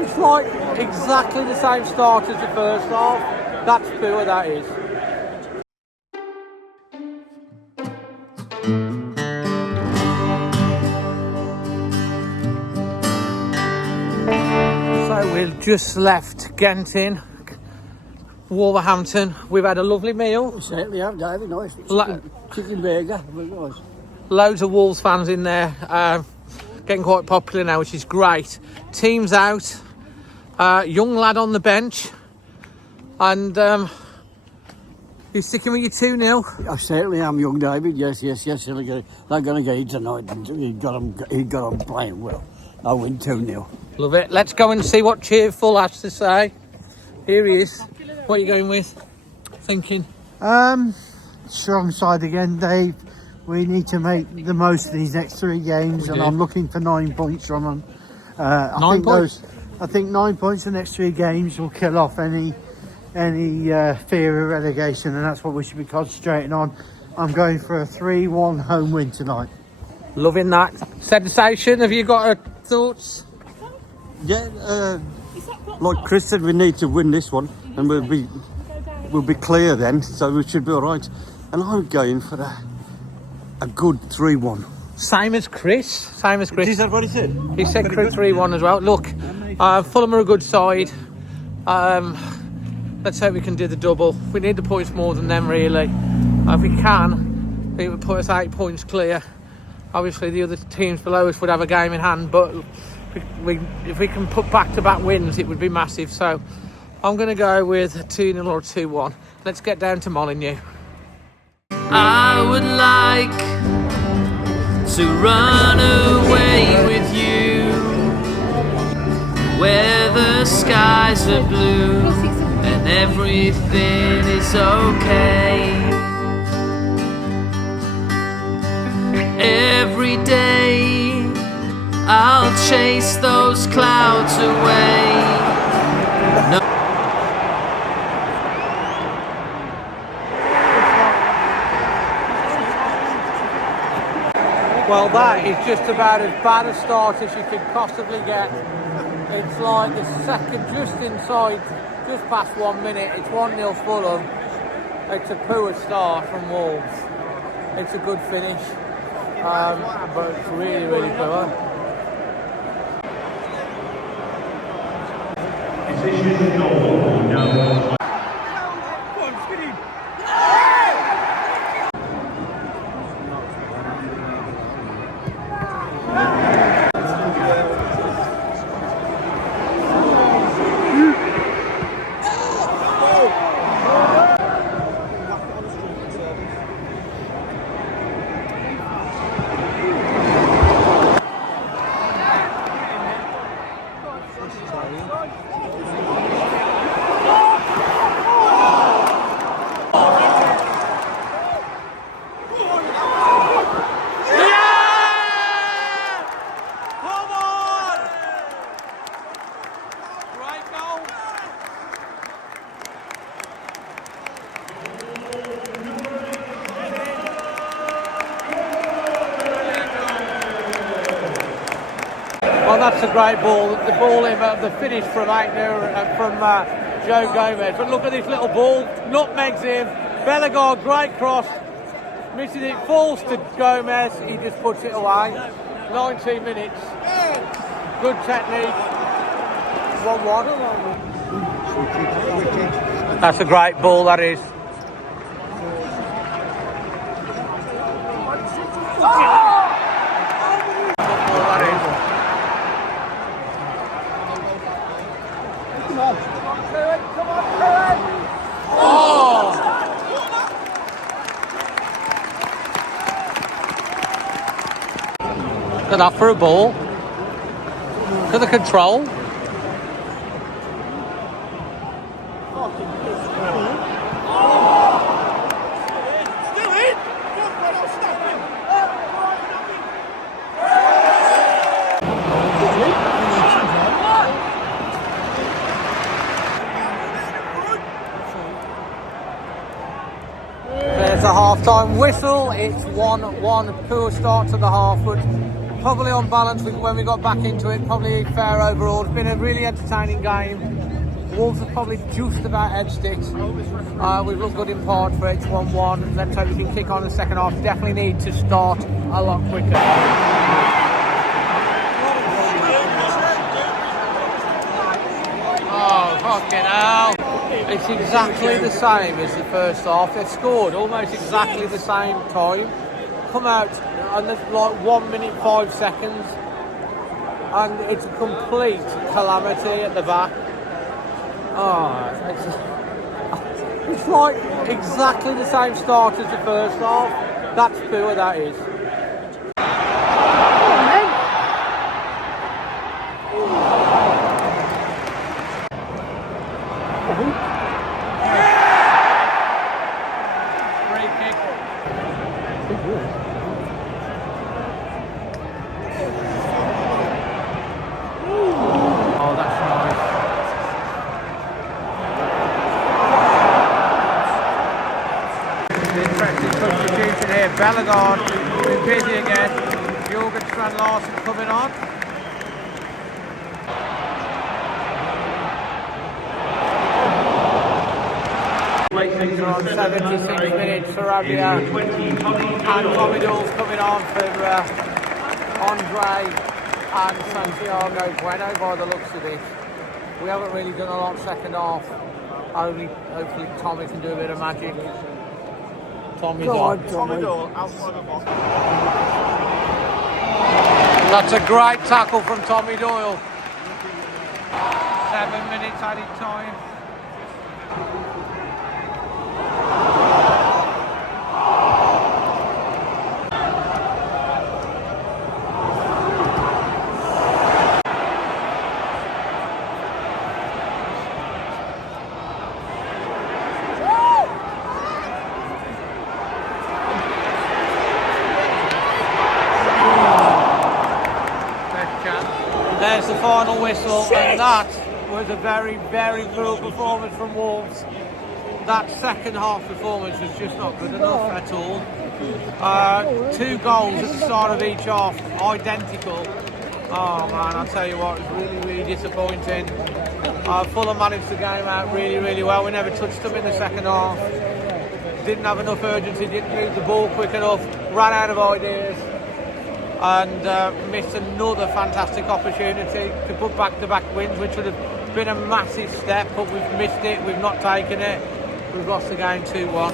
It's like exactly the same start as the first half. That's poor, that is. So we've just left Genting, Wolverhampton. We've had a lovely meal. We certainly have, David. Nice chicken burger. Nice. Loads of Wolves fans in there. Getting quite popular now, which is great. Team's out. Young lad on the bench. And you're sticking with your 2-0? I certainly am, young David. Yes. They're going to get it tonight. He got him playing well. I win 2-0. Love it. Let's go and see what Cheerful has to say. Here he is. What are you going with? Thinking? Strong side again, Dave. We need to make the most of these next 3 games, and I'm looking for 9 points from them. I think 9 points in the next 3 games will kill off any fear of relegation, and that's what we should be concentrating on. I'm going for a 3-1 home win tonight. Loving that. Sensation, have you got thoughts? Yeah, like Chris said, we need to win this one, and we'll be clear then, so we should be all right. And I'm going for a good 3-1. Same as Chris. Is that what he said? He said 3-1 as well. Look, Fulham are a good side. Let's hope we can do the double. We need the points more than them, really. If we can, it would put us 8 points clear. Obviously, the other teams below us would have a game in hand, but if we can put back-to-back wins, it would be massive. So I'm going to go with a 2-0 or a 2-1. Let's get down to Molineux. I would like to run away with you, where the skies are blue and everything is okay. Every day I'll chase those clouds away. Well, that is just about as bad a start as you could possibly get. It's like the second, just inside, just past 1 minute. It's 1-0 Fulham. It's a poor start from Wolves. It's a good finish, but it's really, really poor. Decision no. Well, that's a great ball. The ball in the finish from Joe Gomez. But look at this little ball. Nutmegs him. Bellegarde, great cross. Missing it, falls to Gomez. He just puts it away. 19 minutes. Good technique. 1-1. That's a great ball, that is. Look at that for a ball. Look at the control. There's a half-time whistle. It's 1-1. Poor start to the half, but Probably on balance when we got back into it, probably fair overall. It's been a really entertaining game. Wolves have probably just about edged it. We've looked good in part for it, 1-1. Let's hope we can kick on the second half. Definitely need to start a lot quicker. Oh, fucking hell. It's exactly the same as the first half. They scored almost exactly the same time. Come out and there's like 1 minute 5 seconds. And it's a complete calamity at the back. Oh, it's like exactly the same start as the first half. That's poor, that is. Free kick. Oh, that's nice. Interesting substitution here. Bellegarde is busy again. Jorgensen Larsen coming on. Things are on 76 minutes for Rabia. And Tommy Doyle's coming on for Andre and Santiago Bueno by the looks of it. We haven't really done a lot second half. Hopefully Tommy can do a bit of magic. Tommy's on. Tommy. That's a great tackle from Tommy Doyle. 7 minutes added time. There's the final whistle, and that was a very, very poor performance from Wolves. That second half performance was just not good enough at all. 2 goals at the start of each half, identical. Oh man, I'll tell you what, it was really, really disappointing. Fulham managed the game out really, really well. We never touched them in the second half. Didn't have enough urgency, didn't move the ball quick enough, ran out of ideas. And missed another fantastic opportunity to put back-to-back wins, which would have been a massive step, but we've missed it, we've not taken it. We've lost the game 2-1.